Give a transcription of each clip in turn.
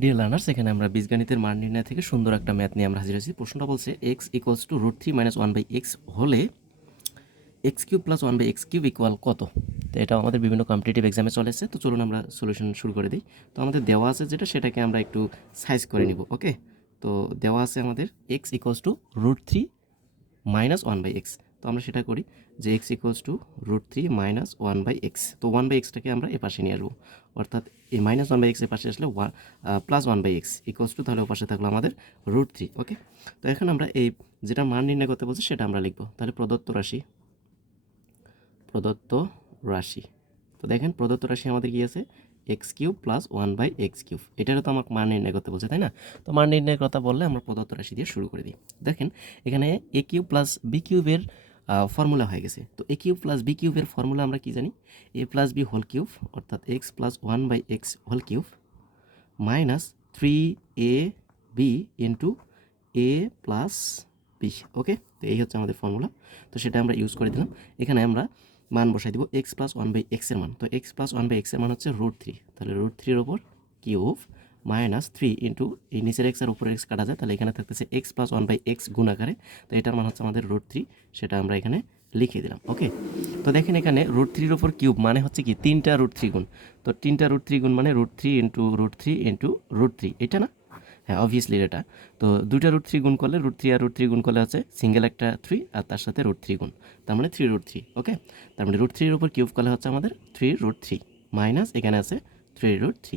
Dear learners এখানে আমরা বীজগণিতের মান নির্ণয় থেকে সুন্দর একটা ম্যাথ নিয়ে আমরা হাজির হয়েছি। প্রশ্নটা বলছে x equals to root three minus one by x হলে x cube plus one by x cube equal কত? তো এটা আমাদের বিভিন্ন কম্পিটিটিভ এক্সামে চলে এসেছে। তো চলুন আমরা সলিউশন শুরু করে দিই। তো আমাদের দেওয়া আছে যেটা, সেটাকে আমরা একটু সাইজ করে নিব ওকে তো দেওয়া আছে আমাদের x equals to root three minus one by x তো আমরা সেটা করি যে x equals to root three minus one by x তো ওয়ান বাই এক্সটাকে আমরা এ পাশে নিয়ে আসব। অর্থাৎ এই মাইনাস ওয়ান বাই এক্স পাশে আসলে one plus one by x equals to তাহলে ও পাশে থাকল আমাদের রুট থ্রি ওকে তো এখন আমরা এই যেটা মান নির্ণয় করতে বলছি সেটা আমরা লিখব। তাহলে প্রদত্ত রাশি প্রদত্ত রাশি। তো দেখেন প্রদত্ত রাশি আমাদের কি আছে? X cube plus one by x cube এটারও তো আমাকে মান নির্ণয় করতে বলছে, তাই না? তো মান নির্ণয়ের কথা বললে আমরা প্রদত্ত রাশি দিয়ে শুরু করে দিই। দেখেন এখানে এ কিউব প্লাস বি কিউবের ফর্মুলা হয়ে গেছে। তো এ কিউব প্লাস বি কিউবের ফর্মুলা আমরা কি জানি? A plus b whole cube অর্থাৎ x plus one by x whole cube minus three a b into a plus b okay তো এই হচ্ছে আমাদের ফর্মুলা তো সেটা আমরা ইউজ করে দিলাম। এখানে আমরা মান বসাই দিব এক্স প্লাস ওয়ান বাই এক্সের মান। তো এক্স প্লাস ওয়ান বাই এক্সের মান হচ্ছে রুট থ্রি তাহলে রুট থ্রির ওপর কিউব মাইনাস থ্রি ইন্টু এই নিচের এক্স আর উপরের এক্স কাটা যায় তাহলে এখানে থাকতেছে x plus one by x গুণ আকারে তো এটার মান হচ্ছে আমাদের রুট থ্রি সেটা আমরা এখানে লিখে দিলাম ওকে তো দেখেন এখানে রুট থ্রির ওপর কিউব মানে হচ্ছে কি তিনটা রুট থ্রি গুণ তো তিনটা রুট থ্রি গুণ মানে root three into root three into root three এটা না হ্যাঁ অবভিয়াসলি এটা তো দুইটা রুট থ্রি গুণ করলে রুট থ্রি আর রুট থ্রি গুণ করলে হচ্ছে সিঙ্গেল একটা থ্রি আর তার সাথে রুট থ্রি গুণ তার মানে থ্রি রুট থ্রি ওকে তার মানে রুট থ্রির উপর কিউব করলে হচ্ছে আমাদের থ্রি রুট থ্রি মাইনাস এখানে আছে থ্রি রুট থ্রি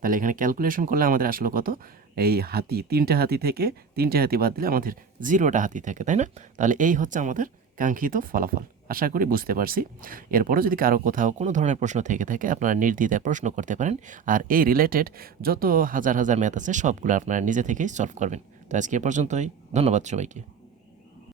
তাহলে এখানে ক্যালকুলেশন করলে আমাদের আসলো কত? এই হাতি, তিনটে হাতি থেকে তিনটে হাতি বাদ দিলে আমাদের জিরোটা হাতি থাকে, তাই না? তাহলে এই হচ্ছে আমাদের কাঙ্ক্ষিত ফলাফল। আশা করি বুঝতে পারছি। এরপরও যদি কারও কোথাও কোনো ধরনের প্রশ্ন থেকে থাকে, আপনারা নির্দ্বিধায় প্রশ্ন করতে পারেন। আর এই রিলেটেড যত হাজার হাজার ম্যাথ আছে, সবগুলো আপনারা নিজে থেকেই সলভ করবেন। তো আজকে এ পর্যন্তই। ধন্যবাদ সবাইকে।